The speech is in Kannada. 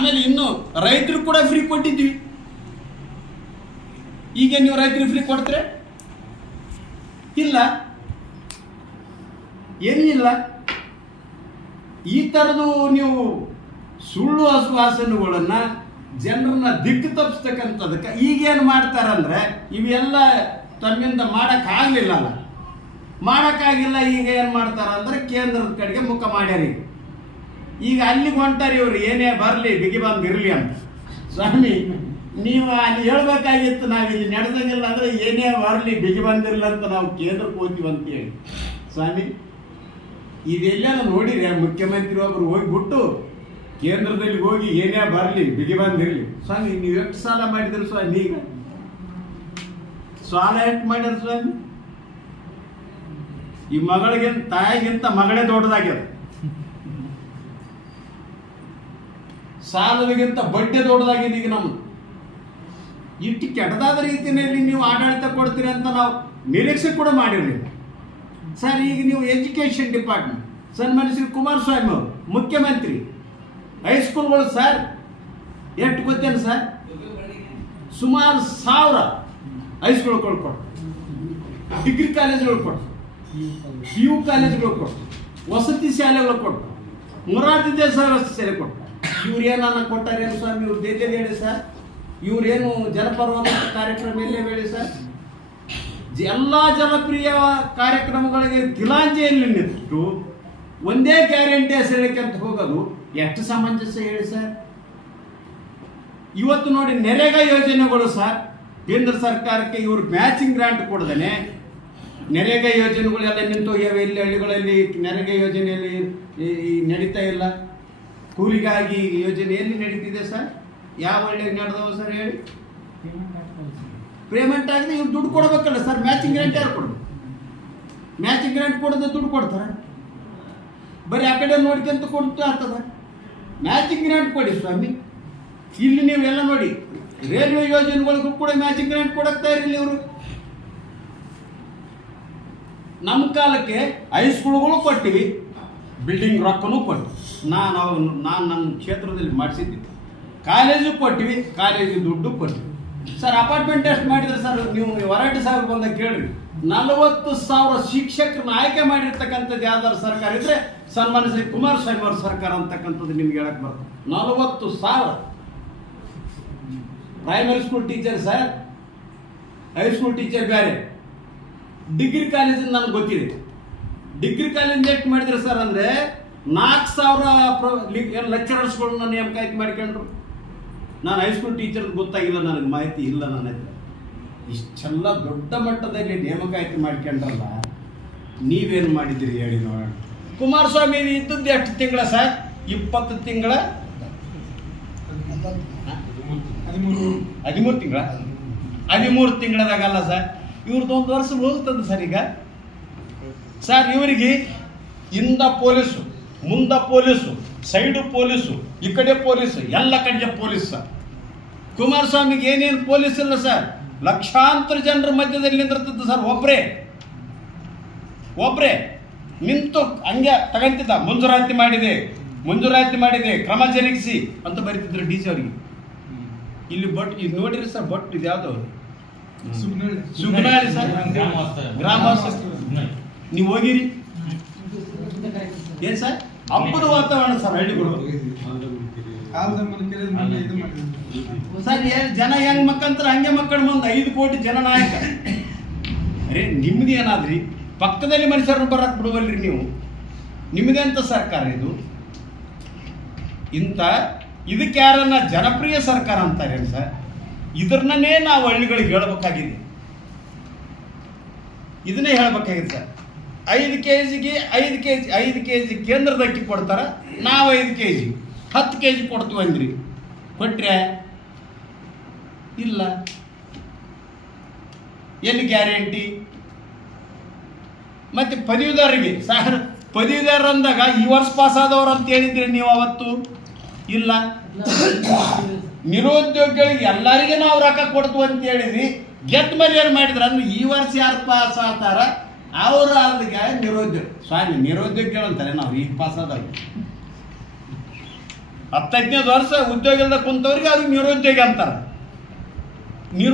ಆಮೇಲೆ ಇನ್ನು ರೈತರು ಕೂಡ ಫ್ರೀ ಕೊಟ್ಟಿದ್ವಿ. ಈಗ ನೀವು ರೈತರು ಫ್ರೀ ಕೊಡ್ತೀರ? ಇಲ್ಲ. ಏನಿಲ್ಲ ಈ ಥರದ್ದು ನೀವು ಸುಳ್ಳು ಆಶ್ವಾಸನೆಗಳನ್ನ ಜನರನ್ನ ದಿಕ್ಕು ತಪ್ಪಿಸ್ತಕ್ಕಂಥದಕ್ಕೆ ಈಗೇನು ಮಾಡ್ತಾರಂದ್ರೆ ಇವೆಲ್ಲ ತಮ್ಮಿಂದ ಮಾಡೋಕ್ಕಾಗಲಿಲ್ಲ ಅಲ್ಲ ಮಾಡೋಕ್ಕಾಗಿಲ್ಲ ಈಗ ಏನು ಮಾಡ್ತಾರ ಅಂದ್ರೆ ಕೇಂದ್ರದ ಕಡೆಗೆ ಮುಖ ಮಾಡ್ಯಾರ ಈಗ ಅಲ್ಲಿಗೆ ಹೊಂಟಾರೆ ಇವರು, ಏನೇ ಬರಲಿ, ಬಿಗಿ ಬಂದು ಇರಲಿ ಅಂತ. ಸ್ವಾಮಿ, ನೀವು ಅಲ್ಲಿ ಹೇಳ್ಬೇಕಾಗಿತ್ತು ನಾವು ಇಲ್ಲಿ ನಡೆದಂಗಿಲ್ಲ ಅಂದ್ರೆ ಏನೇ ಬರಲಿ, ಬಿಗಿ ಬಂದಿರಲಿಲ್ಲ ಅಂತ ನಾವು ಕೇಂದ್ರಕ್ಕೆ ಹೋಗ್ತೀವಿ ಅಂತ ಹೇಳಿ. ಸ್ವಾಮಿ ಇದೆಲ್ಲ ನೋಡಿರಿ ಮುಖ್ಯಮಂತ್ರಿ ಒಬ್ರು ಹೋಗಿಬಿಟ್ಟು ಕೇಂದ್ರದಲ್ಲಿ ಹೋಗಿ ಏನೇ ಬರಲಿ, ಬಿಗಿ ಬಂದಿರಲಿ ಸ್ವಾಮಿ, ನೀವು ಎಷ್ಟು ಸಾಲ ಮಾಡಿದ್ರು ಸ್ವಾಮಿ ಈಗ? ಸಾಲ ಎಷ್ಟು ಮಾಡ್ಯಾರ ಸ್ವಾಮಿ? ಈ ಮಗಳಿಗಿಂತ ತಾಯಿಗಿಂತ ಮಗಳೇ ದೊಡ್ಡದಾಗ್ಯದ. ಸಾಲದಿಗಿಂತ ಬಡ್ಡಿ ದೊಡ್ಡದಾಗಿದೆ ಈಗ ನಮ್ಮದು ಇಷ್ಟು ಕೆಟ್ಟದಾದ ರೀತಿಯಲ್ಲಿ ನೀವು ಆಡಳಿತ ಕೊಡ್ತೀರಿ ಅಂತ ನಾವು ನಿರೀಕ್ಷೆ ಕೂಡ ಮಾಡಿರಲಿ ಸರ್, ಈಗ ನೀವು ಎಜುಕೇಷನ್ ಡಿಪಾರ್ಟ್ಮೆಂಟ್ ಸನ್ಮಾನ್ಯ ಶ್ರೀ ಕುಮಾರಸ್ವಾಮಿ ಅವರು, ಮುಖ್ಯಮಂತ್ರಿ ಹೈಸ್ಕೂಲ್ಗಳು ಸರ್, ಎಷ್ಟು ಗೊತ್ತೇನು, ಸರ್? ಸುಮಾರು ಸಾವಿರ ಹೈಸ್ಕೂಲ್ಗಳು ಕೊಟ್ಟು ಡಿಗ್ರಿ ಕಾಲೇಜ್ಗಳು ಕೊಟ್ಟು ಯು ಕಾಲೇಜ್ಗಳು ಕೊಟ್ಟು ವಸತಿ ಶಾಲೆಗಳು ಕೊಟ್ಟು ಮೊರಾರ್ಜಿ ದೇಸಾಯಿ ವಸತಿ ಶಾಲೆ ಕೊಟ್ಟು ಇವ್ರು ಏನನ್ನ ಕೊಟ್ಟಾರೇನು ಸ್ವಾಮಿ, ಇವ್ರು ದೇದ್ಯದ ಹೇಳಿ ಸರ್. ಇವ್ರೇನು ಜನಪರ್ವ ಕಾರ್ಯಕ್ರಮ ಎಲ್ಲೇ ಹೇಳಿ ಸರ್. ಎಲ್ಲ ಜನಪ್ರಿಯ ಕಾರ್ಯಕ್ರಮಗಳಿಗೆ ಗಿಲಾಂಜೆಯಲ್ಲಿ ನಿಂತು? ಒಂದೇ ಗ್ಯಾರಂಟಿ ಹೆಸರಿಕೆ ಅಂತ ಹೋಗೋದು ಎಷ್ಟು ಸಮಂಜಸ ಹೇಳಿ ಸರ್. ಇವತ್ತು ನೋಡಿ ನೆರೆಗ ಯೋಜನೆಗಳು ಸರ್. ಕೇಂದ್ರ ಸರ್ಕಾರಕ್ಕೆ ಇವರು ಮ್ಯಾಚಿಂಗ್ ಗ್ರಾಂಟ್ ಕೊಡದೇನೆ. ಯೋಜನೆಗಳು ಎಲ್ಲ ನಿಂತು ಹೋಗ್ಯಾವೆ ಇಲ್ಲಿ ಹಳ್ಳಿಗಳಲ್ಲಿ ನೆರೆಗಾ ಯೋಜನೆಯಲ್ಲಿ ಈ ನಡೀತಾ ಇಲ್ಲ. ಕೂಲಿಗಾಗಿ ಯೋಜನೆ ಎಲ್ಲಿ ನಡೀತಿದೆ ಸರ್? ಯಾವ ಹಳ್ಳಿಗೆ ನಡೆದವ ಸರ್ ಹೇಳಿ? ಪೇಮೆಂಟ್ ಆಗಿದೆ ಇವ್ರು ದುಡ್ಡು ಕೊಡ್ಬೇಕಲ್ಲ ಸರ್ ಮ್ಯಾಚಿಂಗ್ ಗ್ರಾಂಟ್ ಯಾರು ಕೊಡ್ಬೇಕು ಮ್ಯಾಚಿಂಗ್ ಗ್ರಾಂಟ್ ಕೊಡದೆ ದುಡ್ಡು ಕೊಡ್ತಾರೆ? ಬರೀ ಆ ಕಡೆ ನೋಡ್ಕೊಂತ ಕೊಡ್ತಾ ಆಗ್ತದ? ಮ್ಯಾಚಿಂಗ್ ಗ್ರಾಂಟ್ ಕೊಡಿ ಸ್ವಾಮಿ. ಇಲ್ಲಿ ನೀವೆಲ್ಲ ನೋಡಿ ರೈಲ್ವೆ ಯೋಜನೆಗಳಿಗೂ ಕೂಡ ಮ್ಯಾಚಿಂಗ್ ಗ್ರಾಂಟ್ ಕೊಡಕ್ತಾ ಇರಲಿ ಇವರು. ನಮ್ಮ ಕಾಲಕ್ಕೆ ಹೈಸ್ಕೂಲ್ಗಳು ಕೊಟ್ಟಿವಿ. ಬಿಲ್ಡಿಂಗ್ ರೊಕ್ಕನೂ ಕೊಟ್ಟು ನಾನು ಅವನು ನಾನು ನನ್ನ ಕ್ಷೇತ್ರದಲ್ಲಿ ಮಾಡಿಸಿದ್ದೆ. ಕಾಲೇಜು ಕೊಟ್ಟಿವಿ, ಕಾಲೇಜು ದುಡ್ಡು ಕೊಟ್ಟಿವಿ. ಸರ್, ಅಪಾರ್ಟ್ಮೆಂಟ್ ಎಷ್ಟು ಮಾಡಿದ್ರೆ ಸರ್, ನೀವು ಹೊರಟು ಸಾವಿರ ಬಂದಾಗ ಕೇಳ್ರಿ. ನಲವತ್ತು ಸಾವಿರ ಶಿಕ್ಷಕರನ್ನ ಆಯ್ಕೆ ಮಾಡಿರ್ತಕ್ಕಂಥದ್ದು ಯಾವ್ದಾರು ಸರ್ಕಾರ ಇದ್ರೆ ಸನ್ಮಾನ್ಯ ಶ್ರೀ ಕುಮಾರಸ್ವಾಮಿ ಅವ್ರ ಸರ್ಕಾರ ಅಂತಕ್ಕಂಥದ್ದು ನಿಮ್ಗೆ ಹೇಳಕ್ ಬರ್ತದೆ. ನಲವತ್ತು ಸಾವಿರ. Primary school teacher sir high school teacher ಬೇರೆ. ಡಿಗ್ರಿ ಕಾಲೇಜ್ ನನಗೆ ಗೊತ್ತಿದೆ. ಡಿಗ್ರಿ ಕಾಲೇಜ್ ಎಷ್ಟು ಮಾಡಿದ್ರೆ ಸರ್ ಅಂದ್ರೆ ನಾಲ್ಕು ಸಾವಿರ ಲೆಕ್ಚರರ್ಸ್ಗಳನ್ನ ಆಯ್ತು ಮಾಡ್ಕೊಂಡ್ರು ನಾನು ಹೈಸ್ಕೂಲ್ ಟೀಚರ್ ಗೊತ್ತಾಗಿಲ್ಲ, ನನಗೆ ಮಾಹಿತಿ ಇಲ್ಲ ನನ್ನ ಹತ್ರ. ಇಷ್ಟೆಲ್ಲ ದೊಡ್ಡ ಮಟ್ಟದಲ್ಲಿ ನೇಮಕಾತಿ ಮಾಡ್ಕೊಂಡ್ರಲ್ಲ ನೀವೇನು ಮಾಡಿದ್ದೀರಿ ಹೇಳಿ ನೋಡೋಣ. ಕುಮಾರಸ್ವಾಮಿ ಇದ್ದದ್ದು ಎಷ್ಟು ತಿಂಗಳ ಸರ್ ಇಪ್ಪತ್ತು ತಿಂಗಳ? ಹದಿಮೂರು ತಿಂಗಳ? ಹದಿಮೂರು ತಿಂಗಳದಾಗಲ್ಲ ಸರ್ ಇವ್ರದ್ದು ಒಂದು ವರ್ಷ ಹೋಗ್ತದೆ ಸರ್ ಈಗ. ಸರ್ ಇವರಿಗೆ ಹಿಂದ ಪೊಲೀಸು ಮುಂದ ಪೊಲೀಸು ಸೈಡು ಪೊಲೀಸು ಈ ಕಡೆ ಪೊಲೀಸು ಎಲ್ಲ ಕಡೆ ಪೊಲೀಸ್ ಸರ್. ಕುಮಾರಸ್ವಾಮಿಗೆ ಏನೇನು ಪೊಲೀಸ್ ಇಲ್ಲ ಸರ್. ಲಕ್ಷಾಂತರ ಜನರ ಮಧ್ಯದಲ್ಲಿ ನಿಂದಿರ್ತದ್ದು ಸರ್ ಒಬ್ಬರೇ ಒಬ್ಬರೇ ನಿಂತು ಹಂಗೆ ತಗಂತಿದ್ದ ಮಂಜೂರಾತಿ ಮಾಡಿದೆ ಮಂಜೂರಾತಿ ಮಾಡಿದೆ ಕ್ರಮ ಜರುಗಿಸಿ ಅಂತ ಬರೀತಿದ್ರು ಡಿ ಸಿ ಅವರಿಗೆ. ಇಲ್ಲಿ ಬಟ್ ಇದು ನೋಡಿರಿ ಸರ್ ಬಟ್ ಇದು ಯಾವುದು ಸುಗ್ನಾಳಿ ಸರ್. ಗ್ರಾಮ ನೀವು ಹೋಗಿರಿ. ಏನ್ ಸರ್? ಹಬ್ಬದ ವಾತಾವರಣ ಸರ್ ಹಳ್ಳಿಗಳು ಸರ್ ಜನ ಹೆಂಗ್ ಮಕ್ಕಂತರ? ಹಂಗೆ ಮಕ್ಕಳ ಮುಂದೆ ಐದು ಕೋಟಿ ಜನ ನಾಯಕ ಅರೆ, ನಿಮ್ದು ಏನಾದ್ರಿ? ಪಕ್ಕದಲ್ಲಿ ಮನುಷ್ಯರನ್ನು ಬರಕ್ ಬಿಡುವಲ್ರಿ ನೀವು. ನಿಮ್ಮದೇ ಅಂತ ಸರ್ಕಾರ ಇದು? ಇಂಥ ಇದಕ್ಕೆ ಯಾರನ್ನ ಜನಪ್ರಿಯ ಸರ್ಕಾರ ಅಂತಾರೆ ಸರ್? ಇದನ್ನೇ ನಾವು ಹಳ್ಳಿಗಳಿಗೆ ಹೇಳ್ಬೇಕಾಗಿದೆ. ಇದನ್ನೇ ಹೇಳಬೇಕಾಗಿದೆ ಸರ್. ಐದು ಕೆ ಜಿಗೆ ಐದು ಕೆ ಜಿ ಐದು ಕೆ ಜಿ ಕೇಂದ್ರದ ಅಕ್ಕಿ ಕೊಡ್ತಾರೆ, ನಾವು ಐದು ಕೆ ಜಿ ಹತ್ತು ಕೆ ಜಿ ಕೊಡ್ತೀವಿ ಅಂದ್ರಿ. ಕೊಟ್ರೆ ಇಲ್ಲ. ಎಲ್ಲಿ ಗ್ಯಾರಂಟಿ? ಮತ್ತೆ ಪದವಿದಾರಿಗೆ ಸರ್, ಪದವೀಧರ ಅಂದಾಗ ಈ ವರ್ಷ ಪಾಸ್ ಆದವ್ರು ಅಂತ ಹೇಳಿದ್ರಿ ನೀವು ಅವತ್ತು? ಇಲ್ಲ. ನಿರುದ್ಯೋಗಿಗಳಿಗೆ ಎಲ್ಲರಿಗೆ ನಾವು ರೊಕ್ಕ ಕೊಡ್ತೀವಿ ಅಂತ ಹೇಳಿದ್ರಿ. ಮೇಲೆ ಏನು ಮಾಡಿದ್ರ ಅಂದ್ರೆ ಈ ವರ್ಷ ಯಾರು ಪಾಸ್ ಆಗ್ತಾರ? ಅವ್ರು ಅದಕ್ಕೆ ನಿರುದ್ಯೋಗ. ಸ್ವಾಮಿ, ನಿರುದ್ಯೋಗ ಅಂತಾರೆ ನಾವು ಈಗ ಪಾಸ್ ಆದಾಗ ಹತ್ತೈದನೇದು ವರ್ಷ ಉದ್ಯೋಗ ಇಲ್ಲದ ಕುಂತವ್ರಿಗೆ ಅವ್ರಿಗೆ ನಿರುದ್ಯೋಗ ಅಂತಾರೆ. ನಿರು